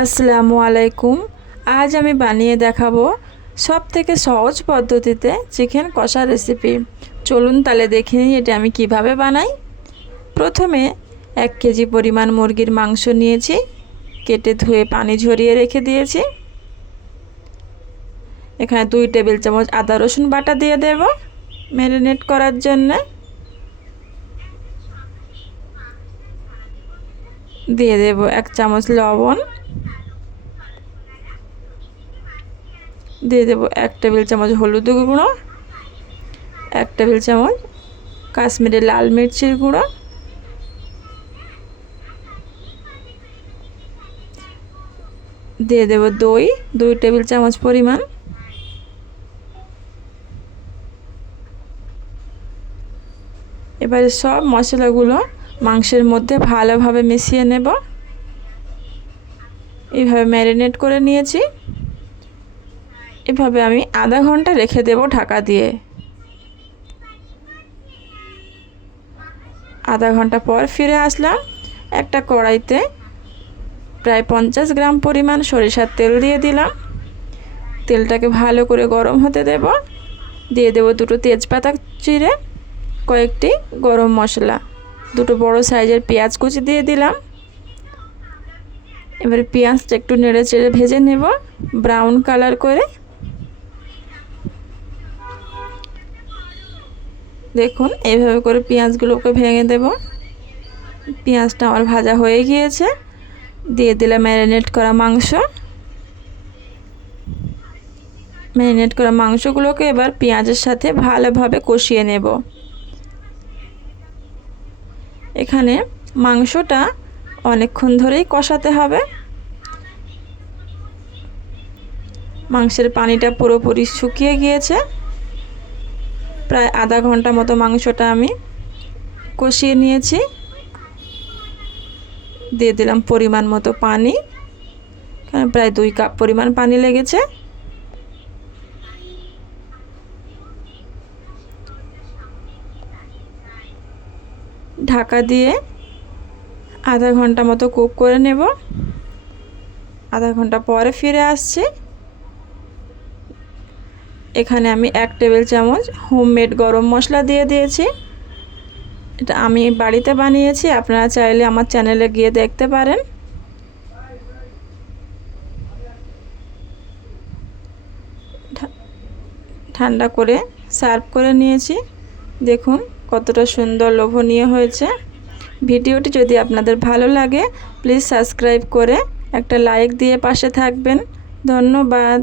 আসসালামু আলাইকুম। আজ আমি বানিয়ে দেখাবো সবথেকে সহজ পদ্ধতিতে চিকেন কষা রেসিপি। চলুন তাহলে দেখে নিই এটা আমি কিভাবে বানাই। প্রথমে 1 কেজি পরিমাণ মুরগির মাংস নিয়েছি, কেটে ধুয়ে পানি ঝরিয়ে রেখে দিয়েছি। এখানে 2 টেবিল চামচ আদা রসুন বাটা দিয়ে দেব ম্যারিনেট করার জন্য। দিয়ে দেব 1 চামচ লবণ, দিয়ে দেব 1 টেবিল চামচ হলুদ গুঁড়ো, 1 টেবিল চামচ কাশ্মীরি লাল মির্চের গুঁড়ো, দিয়ে দেব দই 2 টেবিল চামচ পরিমাণ। এবারে সব মশলাগুলো মাংসের মধ্যে ভালোভাবে মিশিয়ে নেব। এইভাবে ম্যারিনেট করে নিয়েছি। এভাবে আমি আধা ঘন্টা রেখে দেব ঢাকা দিয়ে। আধা ঘন্টা পর ফিরে আসলাম। একটা কড়াইতে প্রায় 50 গ্রাম পরিমাণ সরিষার তেল দিয়ে দিলাম। তেলটাকে ভালো করে গরম হতে দেব। দিয়ে দেব 2টো তেজপাতা চিড়ে, কয়েকটি গরম মশলা, 2টো বড় সাইজের পেঁয়াজ কুচি দিয়ে দিলাম। এবারে পেঁয়াজটা একটু নেড়ে চেড়ে ভেজে নেব ব্রাউন কালার করে। দেখুন এইভাবে করে পেঁয়াজগুলোকে ভেঙে দেব। পেঁয়াজটা আমার ভাজা হয়ে গিয়েছে। দিয়ে দিলাম ম্যারিনেট করা মাংস। ম্যারিনেট করা মাংসগুলোকে এবার পেঁয়াজের সাথে ভালোভাবে কষিয়ে নেব। এখানে মাংসটা অনেকক্ষণ ধরেই কষাতে হবে। মাংসের পানিটা পুরোপুরি শুকিয়ে গিয়েছে। প্রায় আধা ঘন্টা মতো মাংসটা আমি কষিয়ে নিয়েছি। দিয়ে দিলাম পরিমাণ মতো পানি, এখানে প্রায় 2 কাপ পরিমাণ পানি লেগেছে। ঢাকা দিয়ে আধা ঘন্টা মতো কুক করে নেব। আধা ঘন্টা পরে ফিরে আসছি। এখানে আমি 1 টেবিল চামচ হোমমেড গরম মশলা দিয়ে দিয়েছি। এটা আমি বাড়িতে বানিয়েছি, আপনারা চাইলে আমার চ্যানেলে গিয়ে দেখতে পারেন। ঠান্ডা করে সার্ভ করে নিয়েছি। দেখুন কতটা সুন্দর লোভনীয় হয়েছে। ভিডিওটি যদি আপনাদের ভালো লাগে প্লিজ সাবস্ক্রাইব করে একটা লাইক দিয়ে পাশে থাকবেন। ধন্যবাদ।